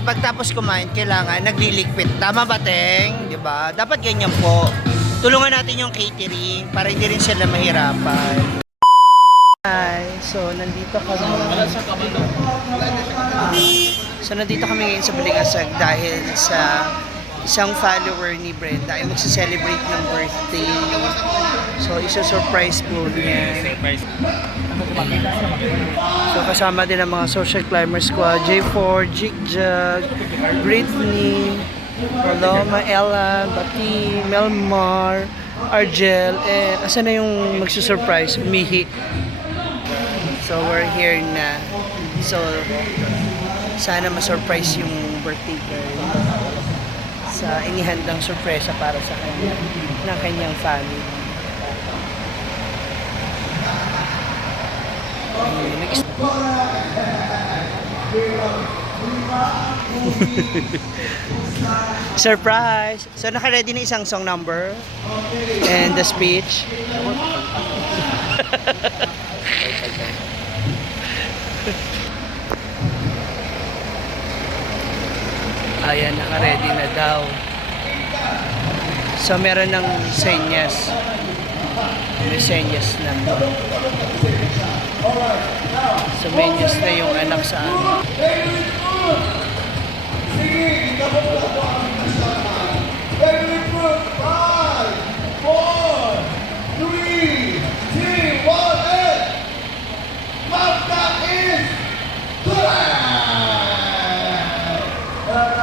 syempre, pagtapos kumain, kailangan nagliligpit. Tama ba, Teng? Diba? Dapat ganyan po. Tulungan natin yung catering para hindi rin sila mahirapan. Hi! So, nandito kami. So, nandito kami ngayon sa Balingasag dahil sa isang follower ni Brenda ay magsa-celebrate ng birthday. So, isa-surprise po niya. So, kasama din ang mga social climber squad. J4, Jigjag, Britney, Paloma, Ella, Bati, Melmar, Argel, and asan na yung magsusurprise? Umihi. So, we're here na. So, sana ma-surprise yung birthday girl sa inihandang sorpresa para sa kanya, ng kanyang family. Surprise! So, naka-ready na isang song number and the speech. Ayan, naka-ready na daw. So, meron ng senyas. May senyas na. So, menyas na yung anak sa amin. Very good. 5, 4, 3, 2, 1, and Magda is correct!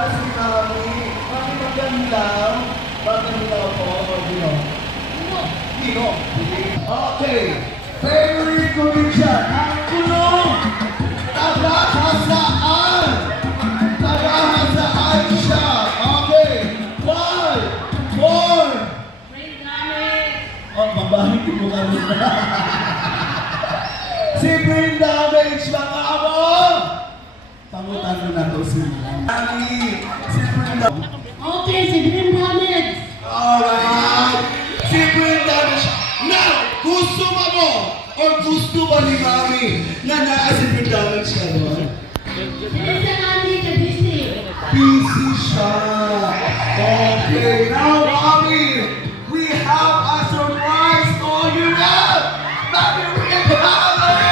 Si Mami magandang. Magandang po. Dino. Dino. Okay. Very good dyan. Ang kulong. Tagahasaan. Tagahasaan siya. Okay. 5, 4. Oh, mabahit mo kami na. Si brain damage, mga amo! Pangutan mo na to si Mami. Si brain damage. Okay, si brain damage. Alright. Si brain damage. Now, gusto mo or gusto ba ni Mami na naa si brain damage ka naman? Listen, Andy, ka busy. Busy siya. Okay, now Mami, we have a surprise for you now. Mami, we have it!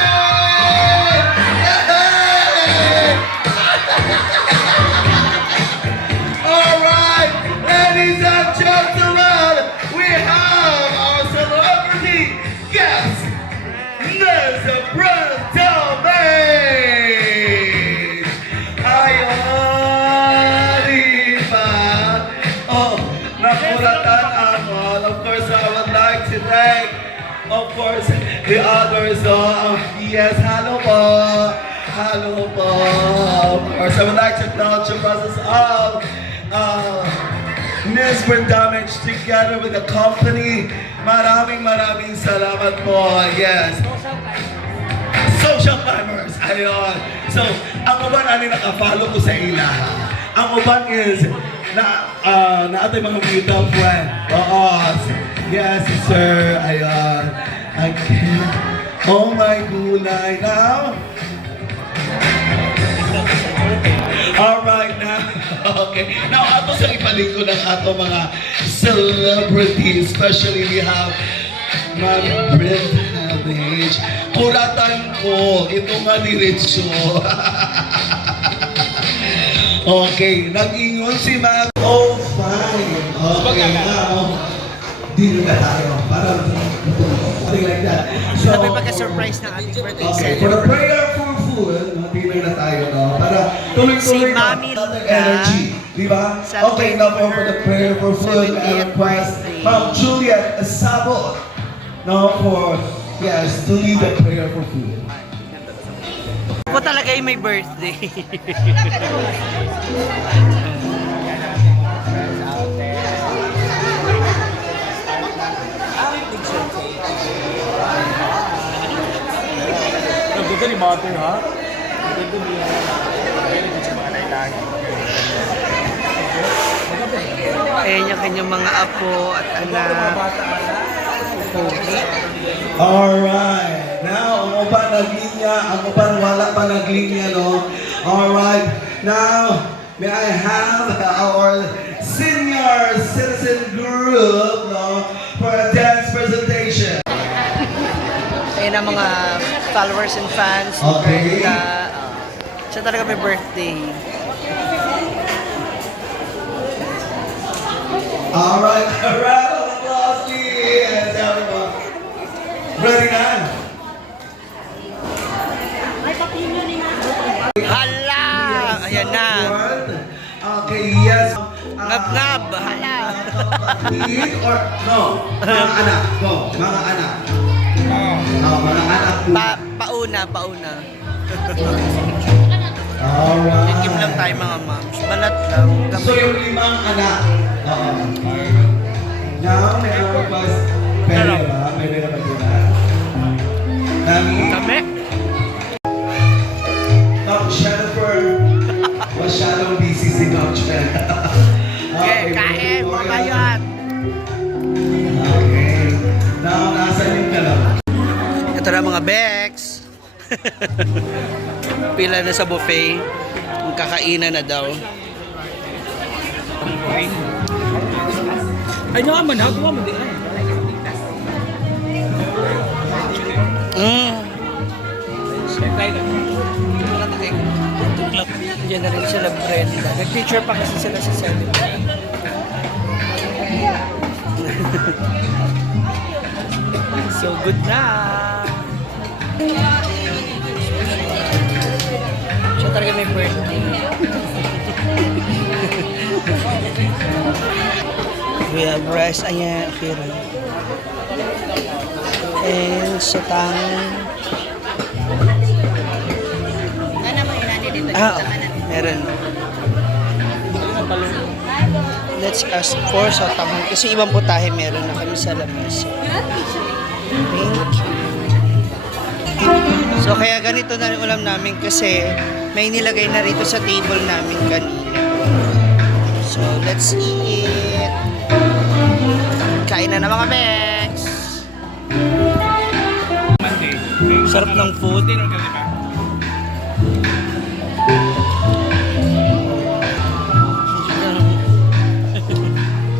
Alright, ladies and gentlemen, we have our celebrity guest, Ms. Brenda May. Ayan, iba. Oh, nakulatan ako. Of course, I would like to thank, of course, the others. Yes, hello po. Hello po. Of course, I would like to acknowledge the presence of Ms. Brendamage together with the company. Maraming salamat po. Yes. Social climbers. Ayun. So, ang uban ani naka-follow ko sa ila. Ang uban is na ating mga mutual friend. Oo. Yes, sir. Ayun. Again. Oh my gulay now. Alright now. Okay. Now, ato sa ipaling ko ng ato mga celebrities. Especially we have Ma'am Brenda Beach. Kuratan ko. Ito nga diretsyo. Okay. Nag-ingon si Ma'am. Oh, fine. Okay, now. Dito na tayo. Para something like that. So, Sabi pagka-surprise ng ating birthday okay, for the celebrant. prayer for food, dinner na tayo, no? Para tuloy-tuloy Si na Mami ating Rita, energy. Di ba? Okay, now for the prayer for food, and request Ma'am Juliet Sabot, no? For, yes, to lead the prayer for food. Ako talaga yung may birthday. Ganda ni Mother, ha? Ganda ni mga nailagi. Ayan yung kanyang mga apo at anak. Pogi. Alright. Now, ang uban naglinya, ang uban wala pa naglinya, no? Alright. Now, may I have our senior citizen group, no, for a dance presentation. Ayun ang mga followers and fans. Okay. Brenda. Siya talaga may birthday. All right, a round of applause, please, everyone. Ready na? Hala! Ayan na. Okay, yes. Ngab-ngab. Hala. Kapatid or no? Mga anak. Go. Mga anak. Mga anak. Pauna. Alright. Tikim lang tayo mga moms. Balat lang. So yung 5 anak. Oo. Now, may request. Pwede ba? Pwede na ba diba? Nami? Kami? Doc Jennifer. Masyadong busy si Doc Jennifer. Okay, kain. Mga bayat. Okay. Now, nasan yung dalawa? Ito na mga Bex. Pila na sa buffet. Magkakainan na daw. Ay, naman, hagawa mo din. Diyan na rin sila Brenda. Nag-picture pa kasi sila sa celebrate. So good na. Siya talaga may birthday. We have rice. Ayan, okay rin. And satang. Meron. Let's ask for satang. Kasi ibang putahe meron na kami sa labas. Thank you. So kaya ganito na rin ulam namin kasi may nilagay na rito sa table namin kanina. So let's eat. Kain na mga Bex. Sarap ng food.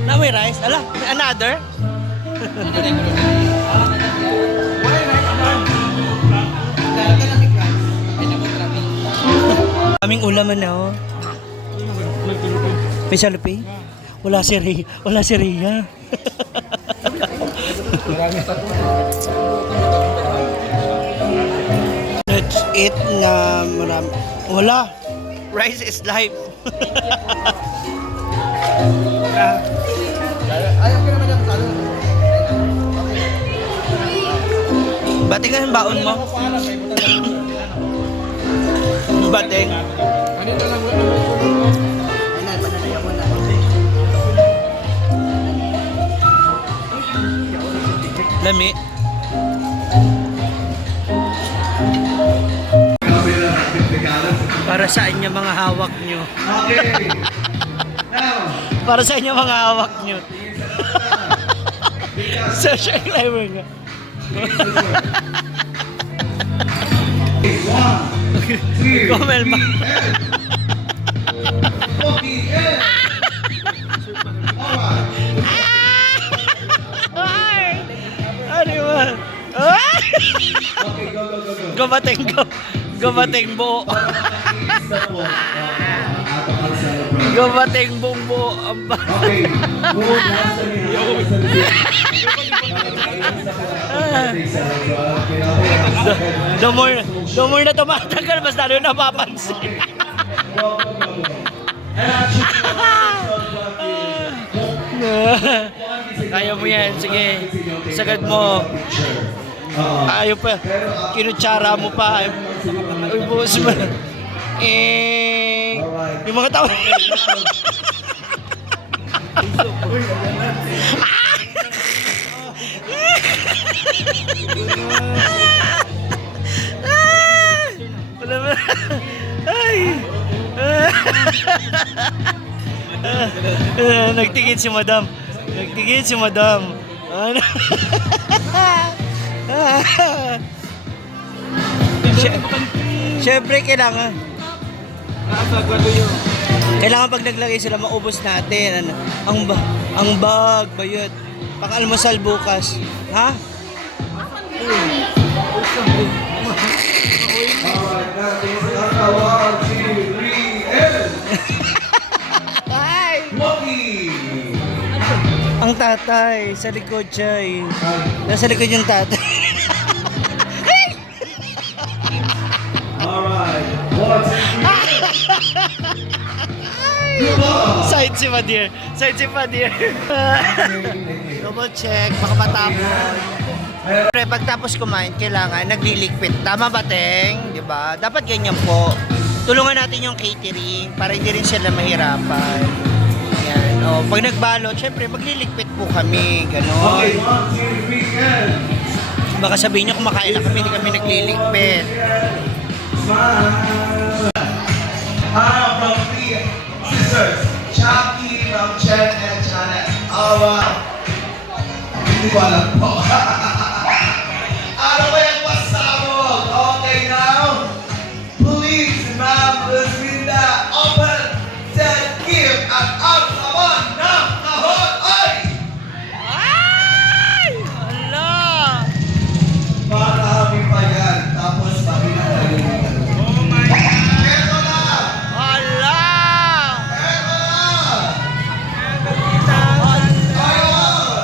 Na may rice? Ala, may another? Aming ulaman na oh. May salupi? Wala si Rhea. Wala si Rhea. Let's eat na marami. Wala. Rice is life. Bating nga yung baon mo. Bating. Lami. Para sa inyo mga hawak nyo. Okay. Now, Para sa inyo mga hawak nyo. Social climber nga. 1, 2, Gomel ba? Ano yun? Okay, go. Gumating buo. Gumating buong buo. Okay, move last The more na tumatagal, mas lalo napapansin. Kaya mo yan, sige. Sagad mo. Ayaw pa. Kinutsara mo pa. Uy, buhos mo. Yung mga tao. Wala ba? Ay! Nagtingin si madam. Ano? Siyempre kailangan. Nakasagwado yun. Kailangan pag naglagay sila, maubos natin. Ano? Ang bag, bayot. Pang-almusal bukas. Ha? Alright, natin sa 1, 2, 3, and... Ay! Monkey! Ang tatay, sa likod siya eh. Nasa likod yung tatay. Alright, 1, 2, 3, and... Side si Madir. Side si Madir. Double check, baka matapon. Siyempre, pagtapos kumain, kailangan nagliligpit. Tama ba, Teng? Di ba? Dapat ganyan po. Tulungan natin yung catering para hindi rin sila mahirapan. Yan. O, pag nagbalot, siyempre, magliligpit po kami. Ganon. Okay, 1, 2, 3, and... Baka sabihin nyo, kumakain na kami, hindi kami nagliligpit. Smile! From the sisters, Chucky, Ma'am Chen, and Janet. Hindi ko alam po. Ano ba yung pasabog? Okay now? Please, Ma'am Lucinda, open the gift at ang naman ng kahon ay Ay! Ala! marami pa yan. Tapos sabi na tayo. Oh my God! Eto na! Ala! Eto na! Ayun!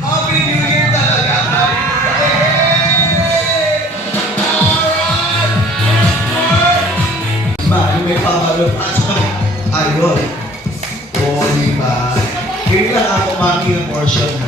Happy New Year talaga! Hey! Alright! Yung may pabalot pa sa ayun. Oo, di ba? Kaya lang ako maki yung portion na.